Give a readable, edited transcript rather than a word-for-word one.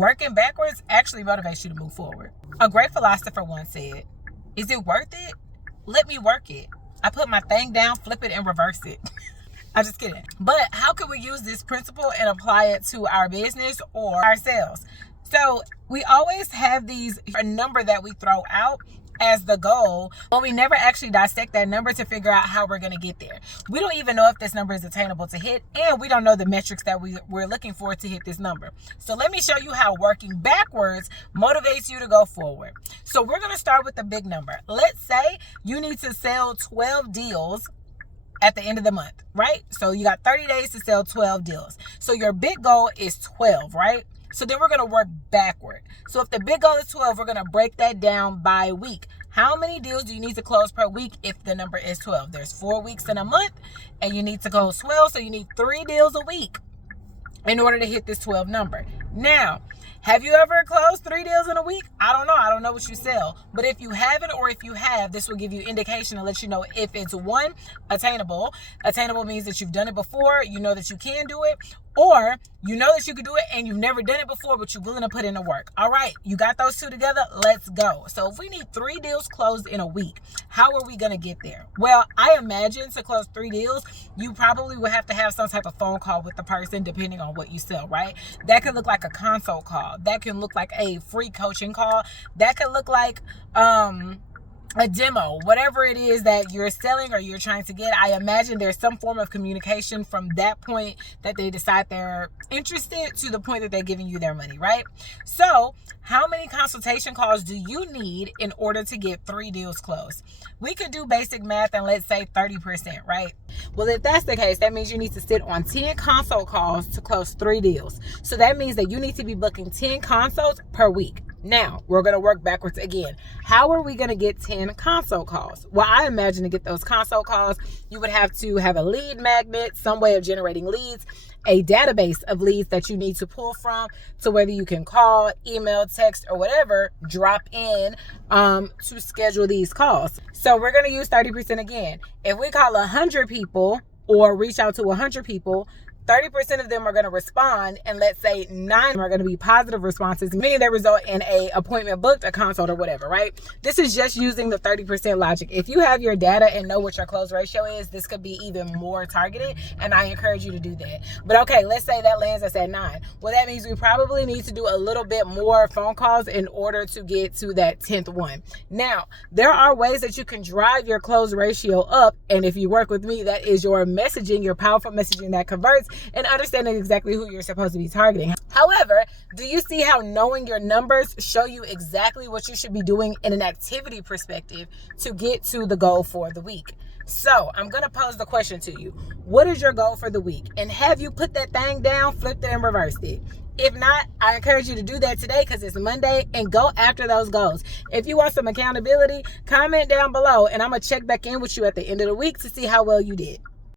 Working backwards actually motivates you to move forward. A great philosopher once said, "Is it worth it? Let me work it. I put my thing down, flip it, and reverse it." I'm just kidding. But how can we use this principle and apply it to our business or ourselves? So we always have a number that we throw out as the goal, but we never actually dissect that number to figure out how we're going to get there. We don't even know if this number is attainable to hit, and we don't know the metrics that we're looking for to hit this number. So let me show you how working backwards motivates you to go forward. So we're going to start with the big number. Let's say you need to sell 12 deals at the end of the month, right? So you got 30 days to sell 12 deals. So your big goal is 12, right? So then we're going to work backward. So if the big goal is 12, we're going to break that down by week. How many deals do you need to close per week if the number is 12? There's 4 weeks in a month and you need to close 12. So you need 3 deals a week in order to hit this 12 number. Now, have you ever closed 3 deals in a week? I don't know. I don't know what you sell. But if you haven't, or if you have, this will give you indication to let you know if it's one, attainable. Attainable means that you've done it before. You know that you can do it. Or you know that you can do it and you've never done it before, but you're willing to put in the work. All right, you got those two together. Let's go. So if we need 3 deals closed in a week, how are we going to get there? Well, I imagine to close 3 deals, you probably would have to have some type of phone call with the person depending on what you sell, right? That could look like a consult call. That can look like a free coaching call. That could look like a demo, whatever it is that you're selling or you're trying to get. I imagine there's some form of communication from that point that they decide they're interested to the point that they're giving you their money, right? So how many consultation calls do you need in order to get 3 deals closed? We could do basic math and let's say 30%, right? Well, if that's the case, that means you need to sit on 10 consult calls to close 3 deals. So that means that you need to be booking 10 consults per week. Now, we're going to work backwards again. How are we going to get 10 consult calls? Well, I imagine to get those consult calls, you would have to have a lead magnet, some way of generating leads, a database of leads that you need to pull from, to whether you can call, email, text, or whatever, drop in to schedule these calls. So we're going to use 30% again. If we call 100 people or reach out to 100 people, 30% of them are going to respond, and let's say 9 are going to be positive responses, meaning they result in a appointment booked, a consult, or whatever, right? This is just using the 30% logic. If you have your data and know what your close ratio is, this could be even more targeted, and I encourage you to do that. But okay, let's say that lands us at 9. Well, that means we probably need to do a little bit more phone calls in order to get to that 10th one. Now, there are ways that you can drive your close ratio up, and if you work with me, that is your messaging, your powerful messaging that converts, and understanding exactly who you're supposed to be targeting. However, do you see how knowing your numbers show you exactly what you should be doing in an activity perspective to get to the goal for the week? So I'm going to pose the question to you. What is your goal for the week? And have you put that thing down, flipped it, and reversed it? If not, I encourage you to do that today because it's Monday, and go after those goals. If you want some accountability, comment down below, and I'm going to check back in with you at the end of the week to see how well you did.